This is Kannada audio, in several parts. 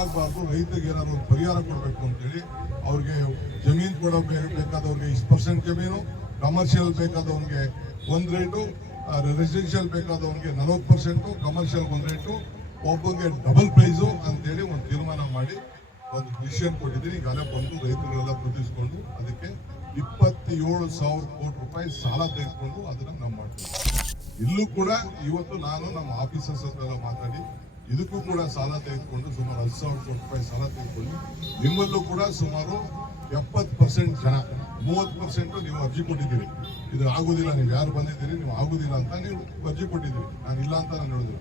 ಆಗಬಾರ್ದು, ರೈತರಿಗೆ ಏನಾದ್ರು ಒಂದು ಪರಿಹಾರ ಕೊಡಬೇಕು ಅಂತೇಳಿ ಅವ್ರಿಗೆ ಜಮೀನು ಬೇಕಾದವ್ರಿಗೆ ಇಷ್ಟು ಪರ್ಸೆಂಟ್ ಜಮೀನು, ಕಮರ್ಷಿಯಲ್ ಬೇಕಾದವ್ರಿಗೆ ಒಂದು ರೇಟು, ರೆಸಿಡೆನ್ಷಿಯಲ್ ಬೇಕಾದವ್ರಿಗೆ 40%, ಕಮರ್ಷಿಯಲ್ ಒಂದು ರೇಟು, ಒಬ್ಬರಿಗೆ ಡಬಲ್ ಪ್ರೈಸು ಅಂತೇಳಿ ಒಂದು ತೀರ್ಮಾನ ಮಾಡಿ ಒಂದು ಡಿಸಿಷನ್ ಕೊಟ್ಟಿದ್ದೀನಿ. ಈಗಾಗಲೇ ಬಂದು ರೈತರುಗಳೆಲ್ಲ ಪ್ರತಿಸ್ಕೊಂಡು ಅದಕ್ಕೆ 27,000 ಕೋಟಿ ರೂಪಾಯಿ ಸಾಲ ತೆಗೆದುಕೊಂಡು ಅದನ್ನ ನಾವು ಮಾಡ್ತೀವಿ. ಇಲ್ಲೂ ಕೂಡ ಇವತ್ತು ನಾನು ನಮ್ಮ ಆಫೀಸರ್ಸ್ ಹತ್ರ ಮಾತಾಡಿ ಇದಕ್ಕೂ ಕೂಡ ಸಾಲ ತೆಗೆದುಕೊಂಡು ಸುಮಾರು 10,000 ಕೋಟಿ ರೂಪಾಯಿ ಸಾಲ ತೆಗೆದುಕೊಂಡು ನಿಮ್ಮಲ್ಲೂ ಕೂಡ ಸುಮಾರು 70% ಜನ, 30% ನೀವು ಅರ್ಜಿ ಕೊಟ್ಟಿದ್ದೀರಿ. ಇದು ಆಗುದಿಲ್ಲ, ನೀವು ಯಾರು ಬಂದಿದ್ದೀರಿ ನೀವು ಆಗುದಿಲ್ಲ ಅಂತ ನೀವು ಅರ್ಜಿ ಕೊಟ್ಟಿದ್ದೀರಿ. ನಾನು ಇಲ್ಲ ಅಂತ ನಾನು ಹೇಳಿದ್ರು.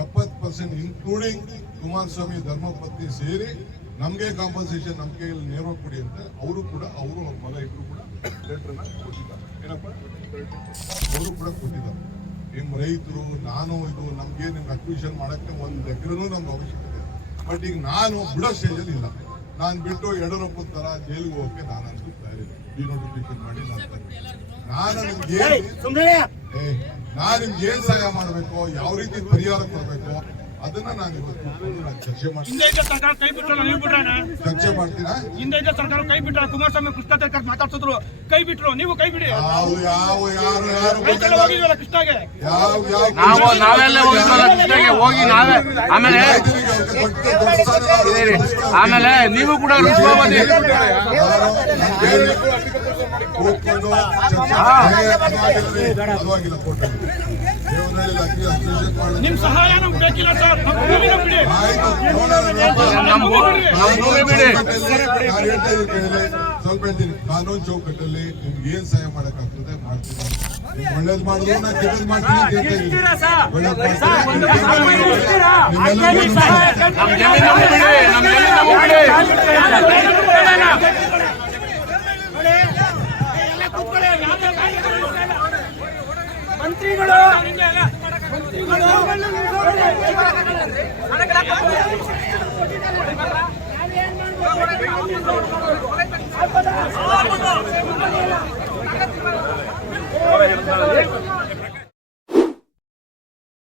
70% ಇನ್ಕ್ಲೂಡಿಂಗ್ ಕುಮಾರಸ್ವಾಮಿ ಧರ್ಮಪತ್ನಿ ಸೇರಿ ನಮಗೆ ಕಾಂಪನ್ಸೇಷನ್ ನಮ್ಮ ಕೈಯಲ್ಲಿ ನೇರವಾಗಿ ಕೊಡಿ ಅಂತ ಅವರು ಕೂಡ, ಅವರು ಅವ್ರ ಮಗ ಇಬ್ಬರು ಕೂಡ ಲೆಟರ್ನ ಕೊಟ್ಟಿದ್ದಾರೆ. ಏನಪ್ಪ, ಅವರು ಕೂಡ ಕೊಟ್ಟಿದ್ದಾರೆ. ನಿಮ್ಮ ರೈತರು ನಾನು ಇದು ನಮ್ಗೆ ನಿಮ್ಗೆ ಅಕ್ವಿಷನ್ ಮಾಡಕ್ಕೆ 1 ಎಕರೆನೂ ನಮ್ಗೆ ಅವಶ್ಯಕತೆ ಇದೆ. ಬಟ್ ಈಗ ನಾನು ಬಿಡೋ ಸ್ಟೇಜಲ್ಲಿ ಇಲ್ಲ. ನಾನು ಬಿಟ್ಟು ಯಡಿಯೂರಪ್ಪ ತರ ಜೈಲಿಗೆ ಹೋಗಕ್ಕೆ ನಾನಂತೂ ತಯಾರಿಲ್ಲ. ಡಿನೋಟಿಫಿಕೇಶನ್ ಮಾಡಿ ನಾನು ನಿಮ್ಗೆ ಏನ್ ಸಹಾಯ ಮಾಡಬೇಕು, ಯಾವ ರೀತಿ ಪರಿಹಾರ ಕೊಡಬೇಕು ಅದನ್ನ ನಾನು ಇವತ್ತು ಚರ್ಚೆ ಮಾಡ್ತೀನಿ. ಚರ್ಚೆ ಮಾಡ್ತೀರಾ? ಹಿಂದೆ ಸರ್ಕಾರ ಕೈ ಬಿಟ್ಟ ಕುಮಾರಸ್ವಾಮಿ ಕೃಷ್ಣ ಮಾತಾಡ್ಸಿದ್ರು, ಕೈ ಬಿಟ್ರು, ನೀವು ಕೈ ಬಿಡಿ. ಕೃಷ್ಣಗೆ ಹೋಗಿ ನಾವೇ ಆಮೇಲೆ ನೀವು ಕೂಡ ನಿಮ್ ಸಹಾಯ ನಮ್ಗೆ ಬೇಕಿಲ್ಲ ಸರ್. ಸ್ವಲ್ಪ ಹೇಳ್ತೀನಿ, ಕಾನೂನು ಚೌಕಟ್ಟಲ್ಲಿ ನಿಮ್ಗೆ ಏನ್ ಸಹಾಯ ಮಾಡಕ್ಕಾಗ್ತದೆ ಮಾಡ್ತೀನಿ. ಒಳ್ಳೇದ್ ಮಾಡಿದ್ರು ನಾ ಕೆಟ್ಟದ್ ಮಾಡ್ತೀನಿ. ಮಂತ್ರಿಗಳು